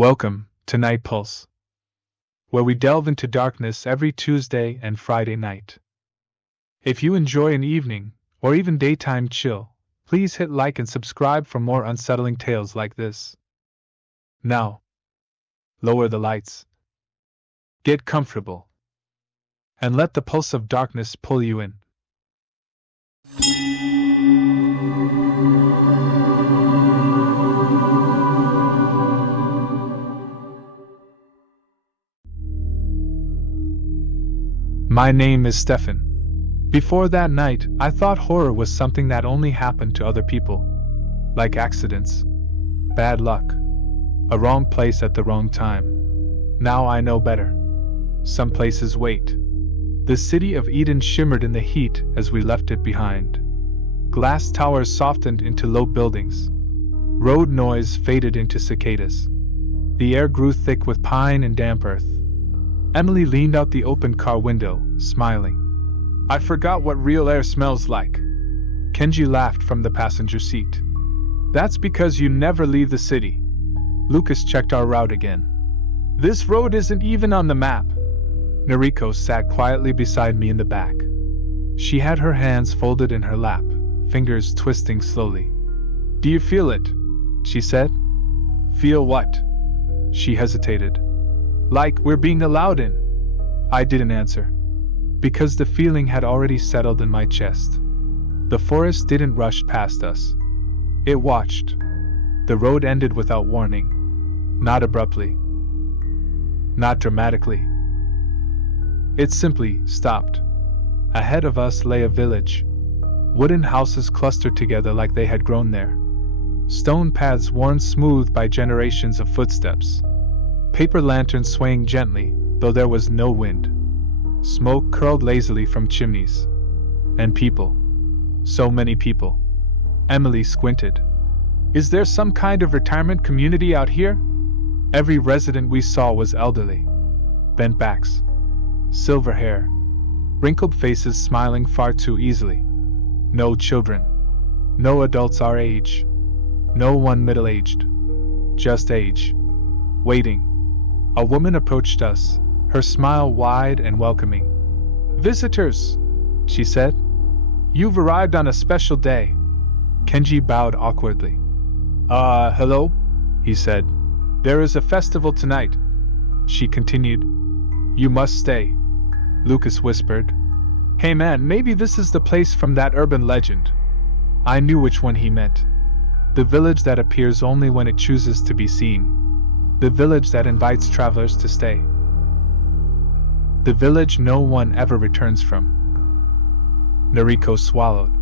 Welcome to NightPulse, where we delve into darkness every Tuesday and Friday night. If you enjoy an evening, or even daytime chill, please hit like and subscribe for more unsettling tales like this. Now, lower the lights, get comfortable, and let the pulse of darkness pull you in. My name is Stefan. Before that night, I thought horror was something that only happened to other people. Like accidents, bad luck, a wrong place at the wrong time. Now I know better. Some places wait. The city of Eden shimmered in the heat as we left it behind. Glass towers softened into low buildings. Road noise faded into cicadas. The air grew thick with pine and damp earth. Emily leaned out the open car window, smiling. I forgot what real air smells like. Kenji laughed from the passenger seat. That's because you never leave the city. Lucas checked our route again. This road isn't even on the map. Noriko sat quietly beside me in the back. She had her hands folded in her lap, fingers twisting slowly. Do you feel it? She said. Feel what? She hesitated. Like we're being allowed in. I didn't answer. Because the feeling had already settled in my chest. The forest didn't rush past us. It watched. The road ended without warning. Not abruptly. Not dramatically. It simply stopped. Ahead of us lay a village. Wooden houses clustered together like they had grown there. Stone paths worn smooth by generations of footsteps. Paper lanterns swaying gently, though there was no wind. Smoke curled lazily from chimneys. And people. So many people. Emily squinted. Is there some kind of retirement community out here? Every resident we saw was elderly. Bent backs. Silver hair. Wrinkled faces smiling far too easily. No children. No adults our age. No one middle-aged. Just age. Waiting. A woman approached us, her smile wide and welcoming. Visitors, she said. You've arrived on a special day. Kenji bowed awkwardly. Hello? He said. There is a festival tonight. She continued. You must stay. Lucas whispered. Hey man, maybe this is the place from that urban legend. I knew which one he meant. The village that appears only when it chooses to be seen. The village that invites travelers to stay. The village no one ever returns from. Noriko swallowed.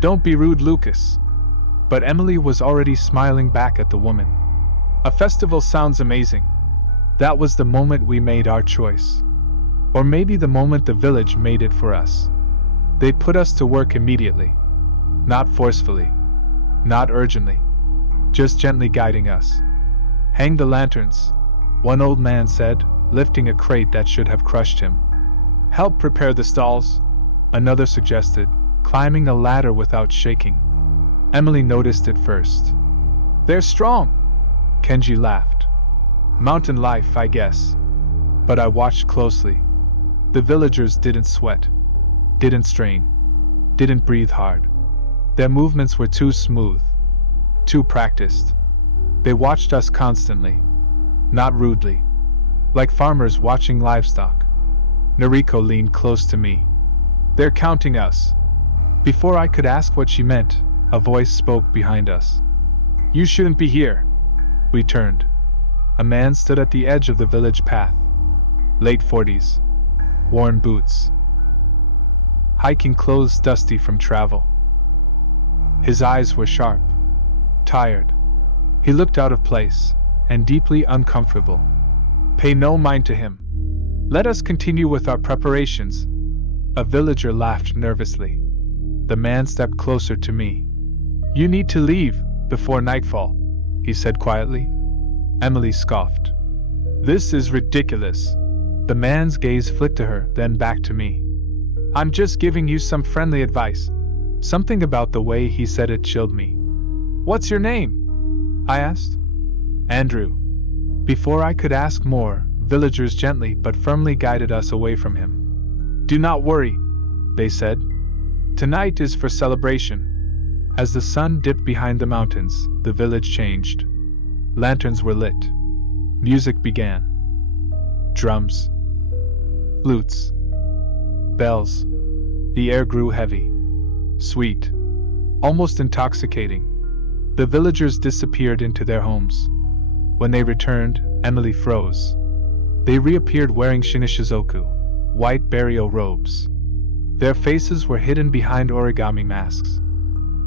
Don't be rude, Lucas. But Emily was already smiling back at the woman. A festival sounds amazing. That was the moment we made our choice. Or maybe the moment the village made it for us. They put us to work immediately. Not forcefully. Not urgently. Just gently guiding us. Hang the lanterns, one old man said, lifting a crate that should have crushed him. Help prepare the stalls, another suggested, climbing a ladder without shaking. Emily noticed it first. They're strong, Kenji laughed. Mountain life, I guess. But I watched closely. The villagers didn't sweat, didn't strain, didn't breathe hard. Their movements were too smooth, too practiced. They watched us constantly, not rudely, like farmers watching livestock. Noriko leaned close to me. They're counting us. Before I could ask what she meant, a voice spoke behind us. You shouldn't be here. We turned. A man stood at the edge of the village path. Late 40s. Worn boots. Hiking clothes dusty from travel. His eyes were sharp. Tired. He looked out of place, and deeply uncomfortable. Pay no mind to him. Let us continue with our preparations. A villager laughed nervously. The man stepped closer to me. You need to leave before nightfall, he said quietly. Emily scoffed. This is ridiculous. The man's gaze flicked to her, then back to me. I'm just giving you some friendly advice. Something about the way he said it chilled me. What's your name? I asked. Andrew. Before I could ask more, villagers gently but firmly guided us away from him. "Do not worry," they said. "Tonight is for celebration." As the sun dipped behind the mountains, the village changed. Lanterns were lit. Music began. Drums, flutes, bells. The air grew heavy, sweet, almost intoxicating. The villagers disappeared into their homes. When they returned, Emily froze. They reappeared wearing shinishizoku, white burial robes. Their faces were hidden behind origami masks.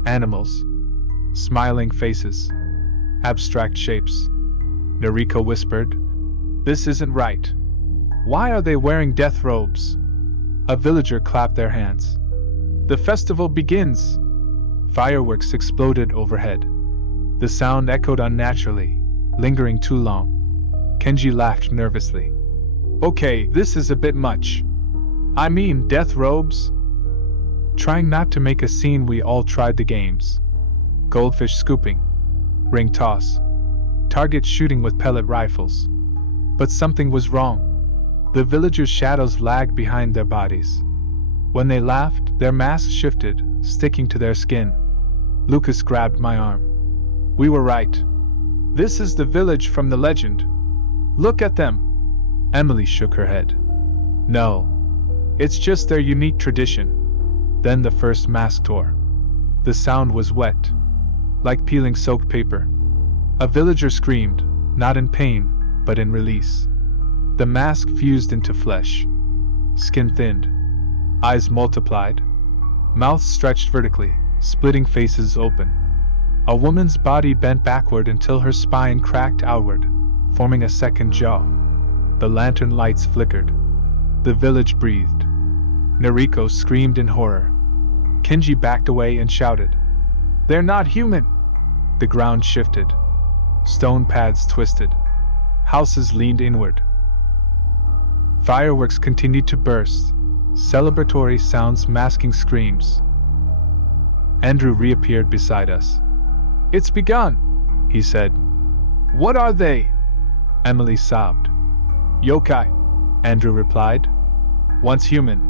Animals, smiling faces, abstract shapes. Noriko whispered, "This isn't right. Why are they wearing death robes?" A villager clapped their hands. "The festival begins!" Fireworks exploded overhead. The sound echoed unnaturally, lingering too long. Kenji laughed nervously. "Okay, this is a bit much. I mean, death robes?" Trying not to make a scene, we all tried the games. Goldfish scooping, ring toss, target shooting with pellet rifles. But something was wrong. The villagers' shadows lagged behind their bodies. When they laughed, their masks shifted, sticking to their skin. Lucas grabbed my arm. "We were right. This is the village from the legend. Look at them." Emily shook her head. "No. It's just their unique tradition." Then the first mask tore. The sound was wet, like peeling soaked paper. A villager screamed, not in pain, but in release. The mask fused into flesh. Skin thinned. Eyes multiplied. Mouths stretched vertically, splitting faces open. A woman's body bent backward until her spine cracked outward, forming a second jaw. The lantern lights flickered. The village breathed. Noriko screamed in horror. Kenji backed away and shouted, "They're not human!" The ground shifted. Stone paths twisted. Houses leaned inward. Fireworks continued to burst, celebratory sounds masking screams. Andrew reappeared beside us. "It's begun," he said. "What are they?" Emily sobbed. "Yokai," Andrew replied. "Once human,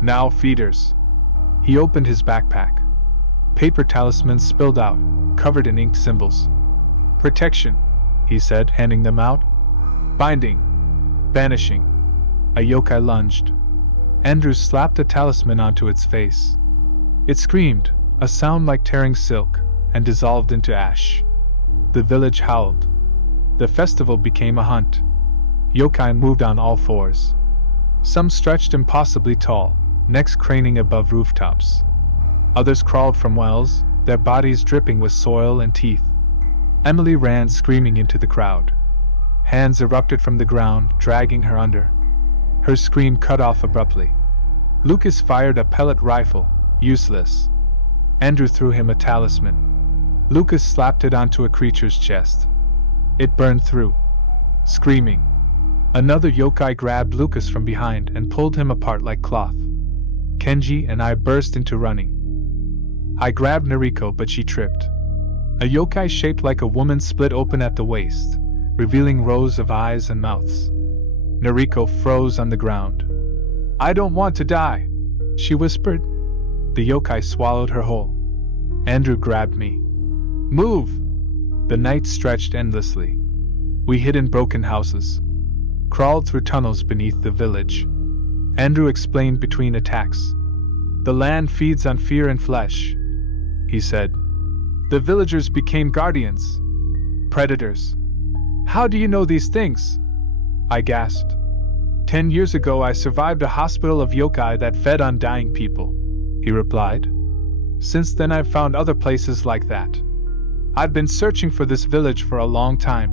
now feeders." He opened his backpack. Paper talismans spilled out, covered in inked symbols. "Protection," he said, handing them out. "Binding. Banishing." A yokai lunged. Andrew slapped a talisman onto its face. It screamed, a sound like tearing silk, and dissolved into ash. The village howled. The festival became a hunt. Yokai moved on all fours. Some stretched impossibly tall, necks craning above rooftops. Others crawled from wells, their bodies dripping with soil and teeth. Emily ran screaming into the crowd. Hands erupted from the ground, dragging her under. Her scream cut off abruptly. Lucas fired a pellet rifle, useless. Andrew threw him a talisman. Lucas slapped it onto a creature's chest. It burned through. Screaming. Another yokai grabbed Lucas from behind and pulled him apart like cloth. Kenji and I burst into running. I grabbed Noriko, but she tripped. A yokai shaped like a woman split open at the waist, revealing rows of eyes and mouths. Noriko froze on the ground. "I don't want to die," she whispered. The yokai swallowed her whole. Andrew grabbed me. "Move!" The night stretched endlessly. We hid in broken houses, crawled through tunnels beneath the village. Andrew explained between attacks. "The land feeds on fear and flesh," he said. "The villagers became guardians. Predators." "How do you know these things?" I gasped. 10 years ago I survived a hospital of yokai that fed on dying people," he replied. "Since then I've found other places like that. I've been searching for this village for a long time."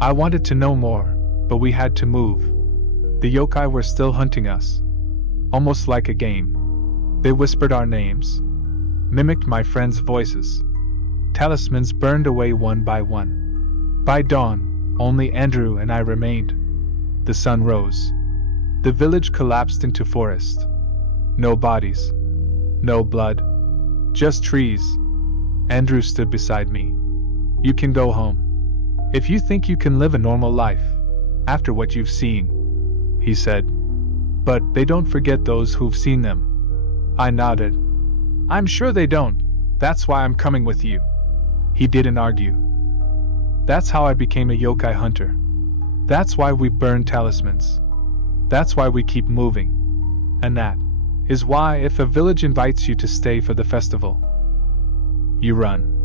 I wanted to know more, but we had to move. The yokai were still hunting us. Almost like a game. They whispered our names, mimicked my friends' voices. Talismans burned away one by one. By dawn, only Andrew and I remained. The sun rose. The village collapsed into forest. No bodies. No blood. Just trees. Andrew stood beside me. "You can go home." If you think you can live a normal life, after what you've seen, he said. But they don't forget those who've seen them. I nodded. I'm sure they don't. That's why I'm coming with you. He didn't argue. That's how I became a yokai hunter. That's why we burn talismans. That's why we keep moving. And that is why if a village invites you to stay for the festival, you run.